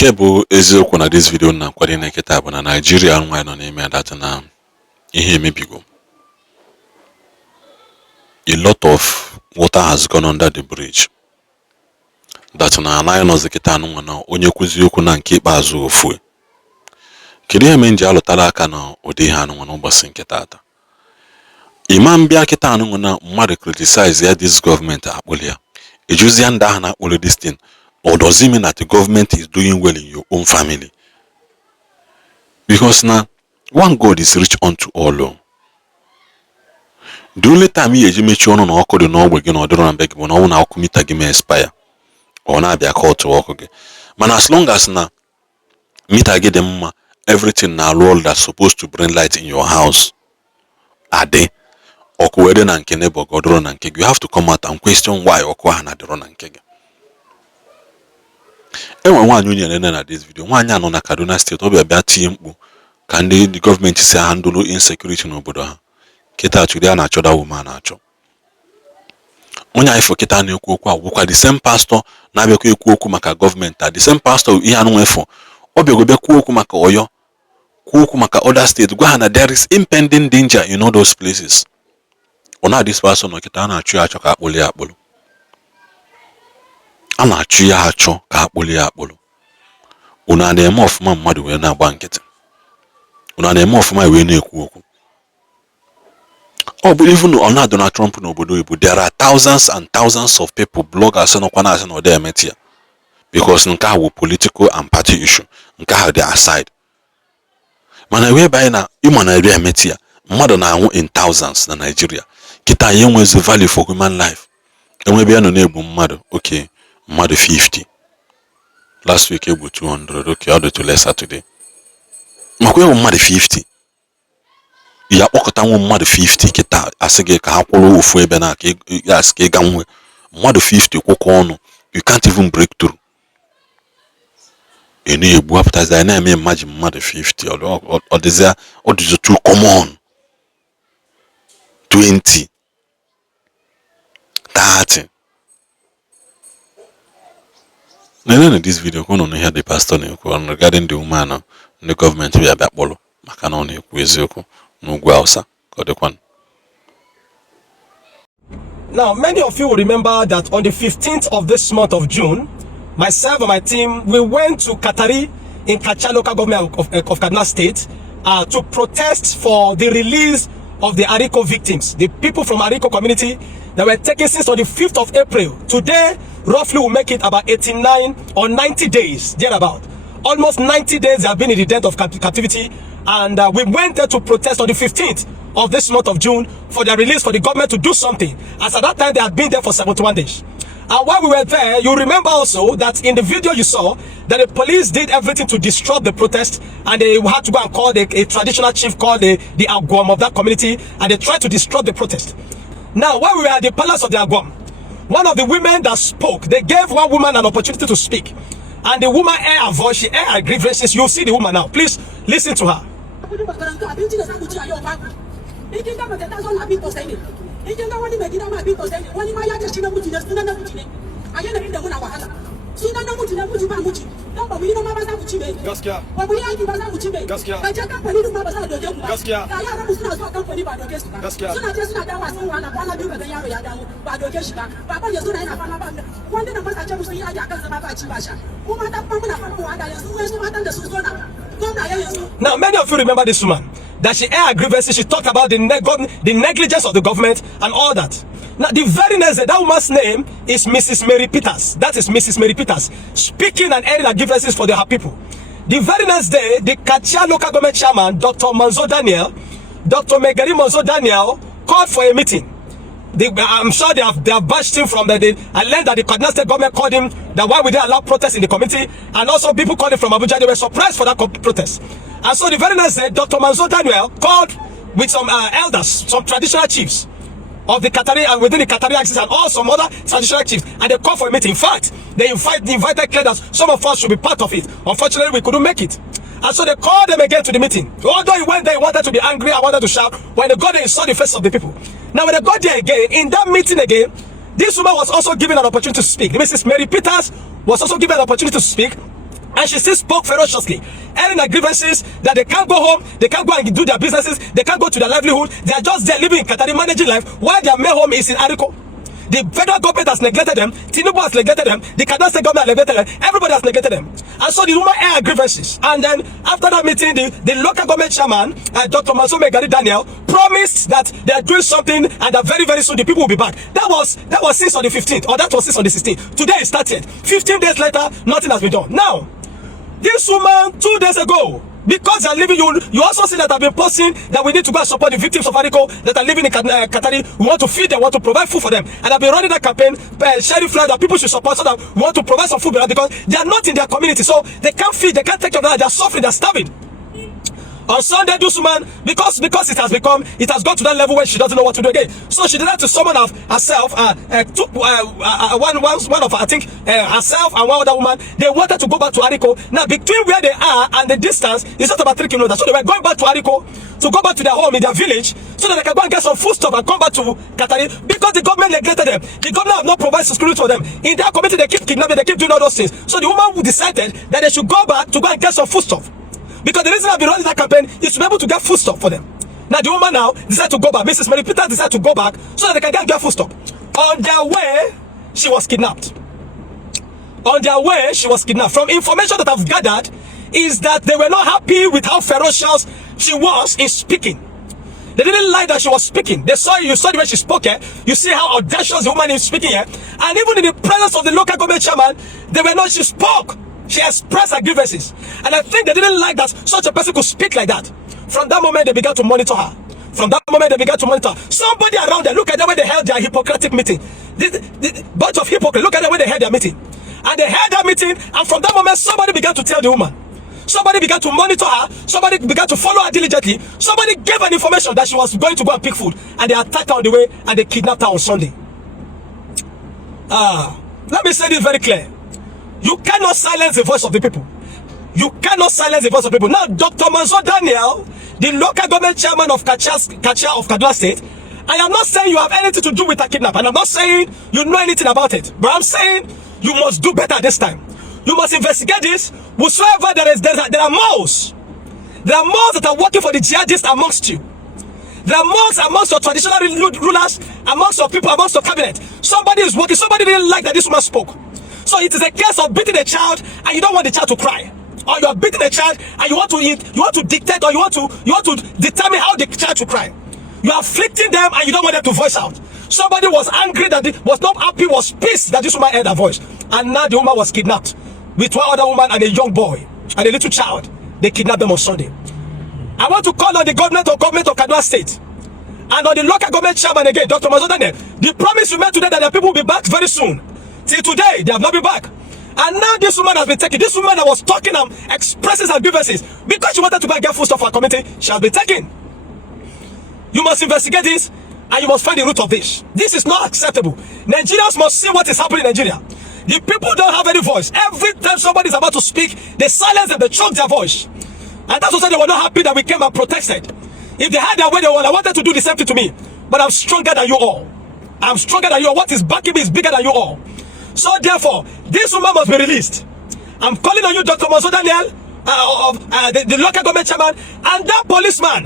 nke bụ eziokwu na this video na kwari na kita bụ na Nigeria nwa nọ n'ime data na ihe emebigo. A lot of water has gone under the bridge. That na anaghị nọzi kita nwa na onye kwuzi okwu na nke ikpeazụ ofu. Kedu ihe menji alụtara aka na ụdị ihe anụ nwa n'ụbọchị nke tata? Imam bịa kita anụ na mmadụ criticize ya this government akpụli ya. Ejuzi ya ndị ahụ na-akpụli this thing. Or does it mean that the government is doing well in your own family? Because now, one God is rich unto all. The only time you make sure no occur the no we no don't beg when I want to commit a expire or not be a call to work again. Man, as long as now meet I get them everything now role that's supposed to bring light in your house are they or whether and can never go run and you have to come out and question why or na the run and keg. Enwe nwaanyị onye nene na this video nwaanyị anọ na Kaduna State ọ bịa bịa tie mkpu ka ndị gọọmenti si handle insecurity n'obodo ha kịta chụrụ ya na-achọ da woman na-achọ onye anyị fọ kịta na-ekwu okwu agwụkwa the same pastor na-abịakwa ekwu okwu maka gọọmenti the same pastor ihe anụ nwefọ ọ bịago bịa kwuo okwu maka Ọyọ kwuo okwu maka other state gwa ha na there is impending danger in all those places ọ na this pastor nọ kịta na-achụ ya achọ ka akpụli ya akpụlụ a na-achụ ya achọ ka akpụli ya akpụlụ unu na-eme ọfụma mmadụ wee na-agba nkịtị unu na-eme ọfụma wee na-ekwu okwu ọ bụ even on Donald Trump n'obodo Igbo there are thousands and thousands of people bloggers nọkwa na asị na ọ dị emeti ya because nke a bụ political and party issue nke ha dị aside mana wee banye na ịma na eri emeti ya mmadụ na-anwụ in thousands na Nigeria kịta ya enwezi value for human life enwebe ya nọ na-egbu mmadụ okay mmadụ 50 last week egbu 200 okay ọ dị to lesser today makwa ewu mmadụ 50 ya kpọkọta nwe mmadụ 50 kịta asị gị ka ha kwụrụ ofu ebe na ka asị ka ịga nwe mmadụ 50 kwụkọ ọnụ you can't even break through na-egbu apụtazi na-eme imagine mmadụ 50 ọ dịzi too common 20 30 in this video, I don't hear the pastor regarding the woman and the government we are back bolo. Makanoni Kwezoko, no Guausa, Kodekwan. Now, many of you will remember that on the 15th of this month of June, myself and my team, we went to Katari in Kacha local government of Kaduna State to protest for the release of the Ariko victims, the people from Ariko community that were taken since on the 5th of April. Today, roughly will make it about 89 or 90 days, thereabout. Almost 90 days they have been in the death of captivity, and we went there to protest on the 15th of this month of June for their release, for the government to do something, as at that time they had been there for 71 days. And while we were there, you remember also that in the video you saw that the police did everything to disrupt the protest, and they had to go and call a traditional chief called the Agwam of that community, and they tried to disrupt the protest. Now, when we were at the palace of the Agwam, one of the women that spoke, they gave one woman an opportunity to speak, and the woman aired her voice, she aired her grievances. You'll see the woman now. Please listen to her. Now, many of you remember this woman, that she aired her grievances. She talked about the negligence of the government and all that. Now, the very next day, that woman's name is Mrs. Mary Peters. That is Mrs. Mary Peters, speaking and airing her grievances for her people. The very next day, the Kachia local government chairman, Dr. Manzo Daniel, Dr. Megari Manzo Daniel, called for a meeting. I'm sure they have bashed him from I learned that the Kaduna State government called him that why would they allow protests in the committee, and also people called him from Abuja. They were surprised for that protest. And so the very next day, Dr. Manzo Daniel called with some elders, some traditional chiefs of the Qatari and within the Qatari axis, and all some other traditional chiefs, and they called for a meeting. In fact, they invited clearance. Some of us should be part of it. Unfortunately, we couldn't make it. And so they called them again to the meeting. Although he went there, he wanted to be angry, I wanted to shout. When they got there, he saw the face of the people. Now, when they got there again, in that meeting again, this woman was also given an opportunity to speak. Mrs. Mary Peters was also given an opportunity to speak. and she still spoke ferociously, airing her grievances that they can't go home, they can't go and do their businesses, they can't go to their livelihood, they are just there living in Qatar, managing life, while their main home is in Ariko. The federal government has neglected them, Tinubu has neglected them, the Kaduna state government has neglected them, everybody has neglected them. And so the woman aired her grievances. And then after that meeting, the local government chairman, Dr. Masome Gari Daniel, promised that they are doing something and that very, very soon the people will be back. That was since on the 15th, or that was since on the 16th. Today it started. 15 days later, nothing has been done. Now, this woman 2 days ago, because they are living, you also see that I've been posting that we need to go and support the victims of Ariko that are living in Qatari. We want to feed them, want to provide food for them. And I've been running that campaign, sharing flyers that people should support, so that we want to provide some food because they are not in their community. So they can't feed, they can't take care of them, they are suffering, they are starving. On Sunday, this woman, because it has gone to that level where she doesn't know what to do again. So she decided to summon herself, one of I think herself and one other woman. They wanted to go back to Ariko. Now between where they are and the distance is just about 3 kilometers. So they were going back to Ariko to go back to their home in their village, so that they can go and get some food stuff and come back to Qatari, because the government neglected them. The government have not provided security for them. In their community, they keep kidnapping, they keep doing all those things. So the woman decided that they should go back to go and get some food stuff. Because the reason I've been running that campaign is to be able to get foodstuff for them. Now the woman now decided to go back. Mrs. Mary Peters decided to go back so that they can get foodstuff. On their way, she was kidnapped. On their way, she was kidnapped. From information that I've gathered, is that they were not happy with how ferocious she was in speaking. They didn't like that she was speaking. You saw the way she spoke here. You see how audacious the woman is speaking here. And even in the presence of the local government chairman, she spoke. She expressed her grievances. And I think they didn't like that such a person could speak like that. From that moment, they began to monitor her. From that moment, they began to monitor her. Somebody around there, look at the way they held their Hippocratic meeting. The bunch of hypocrites, look at the way they held their meeting. And they held their meeting, and from that moment, somebody began to tell the woman. Somebody began to monitor her. Somebody began to follow her diligently. Somebody gave her information that she was going to go and pick food. And they attacked her on the way, and they kidnapped her on Sunday. Let me say this very clear. You cannot silence the voice of the people. You cannot silence the voice of people. Now, Dr. Manzo Daniel, the local government chairman of Kacha of Kaduna State, I am not saying you have anything to do with a kidnap, and I'm not saying you know anything about it, but I'm saying you must do better this time. You must investigate this. Whatsoever there are mouths. There are mouths that are working for the jihadists amongst you. There are mouths amongst your traditional rulers, amongst your people, amongst your cabinet. Somebody is working. Somebody didn't like that this woman spoke. So it is a case of beating a child and you don't want the child to cry, or you are beating a child and you want to dictate, or you want to determine how the child should cry. You are afflicting them and you don't want them to voice out. Somebody was angry, was not happy, was pissed that this woman heard her voice, and now the woman was kidnapped with one other woman and a young boy and a little child. They kidnapped them on Sunday. I want to call on the government of Kaduna State and on the local government chairman again, Dr. Manzo Daniel. The promise you made today that the people will be back very soon. Till today, they have not been back. And now this woman has been taken. This woman that was talking and expressing her grievances because she wanted to go and get food stuff for her community, she has been taken. You must investigate this and you must find the root of this. This is not acceptable. Nigerians must see what is happening in Nigeria. The people don't have any voice. Every time somebody is about to speak, they silence them, they choke their voice. And that's why they were not happy that we came and protested. If they had their way, they wanted to do the same thing to me. But I'm stronger than you all. I'm stronger than you all. What is backing me is bigger than you all. So therefore, this woman must be released. I'm calling on you, Dr. Manzo Daniel, the local government chairman, and that policeman.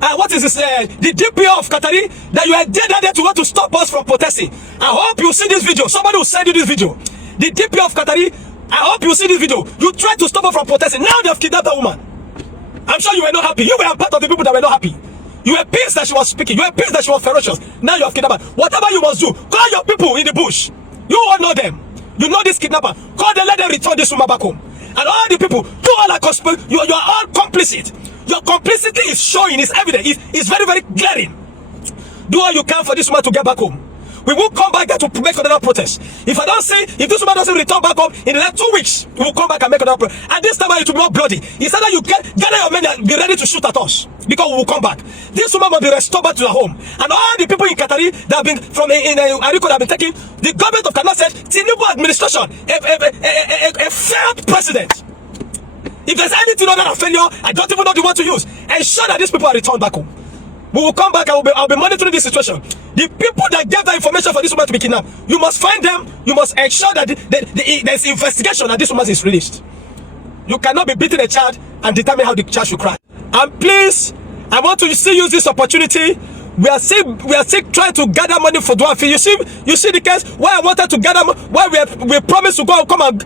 What is this? The DPO of Qatari, that you are there to want to stop us from protesting. I hope you see this video. Somebody will send you this video. The DPO of Qatari, I hope you see this video. You tried to stop us from protesting. Now they have kidnapped that woman. I'm sure you were not happy. You were part of the people that were not happy. You were pissed that she was speaking. You were pissed that she was ferocious. Now you have kidnapped her. Whatever you must do, call your people in the bush. You all know them. You know this kidnapper. Call them, let them return this woman back home. And all the people, you all are you are all complicit. Your complicity is showing, is evident, is very, very glaring. Do all you can for this woman to get back home. We will come back there to make another protest. If this woman doesn't return back home in the next 2 weeks, we will come back and make another protest. And this time it will be more bloody. Instead that you gather your men and be ready to shoot at us, because we will come back. This woman must be restored back to her home. And all the people in Qatari that have been from Ariko that have been taken, the government of Kaduna said, Tinubu administration, a failed president. If there's anything other than failure, I don't even know the word to use. Ensure that these people are returned back home. We will come back and I'll be monitoring this situation. The people that gave that information for this woman to be kidnapped, you must find them. You must ensure that there's investigation and this woman is released. You cannot be beating a child and determine how the child should cry. And please, I want to still use this opportunity. We are still trying to gather money for Dwafi. You see the case why I wanted to gather, why we promised to go and come and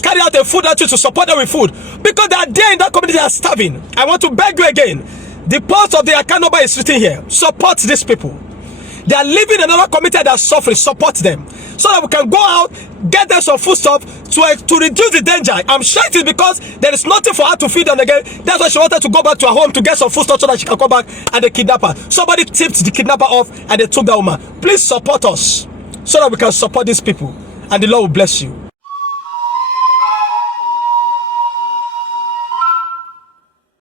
carry out a food outreach to support them with food, because they are there in that community, they are starving. I want to beg you again. The post of the account number is written here. Support these people. They are living in another community that are suffering. Support them so that we can go out, get them some food stuff to reduce the danger. I'm sure it is because there is nothing for her to feed on again. That's why she wanted to go back to her home to get some food stuff so that she can come back, and they kidnap her. Somebody tipped the kidnapper off and they took that woman. Please support us so that we can support these people, and the Lord will bless you.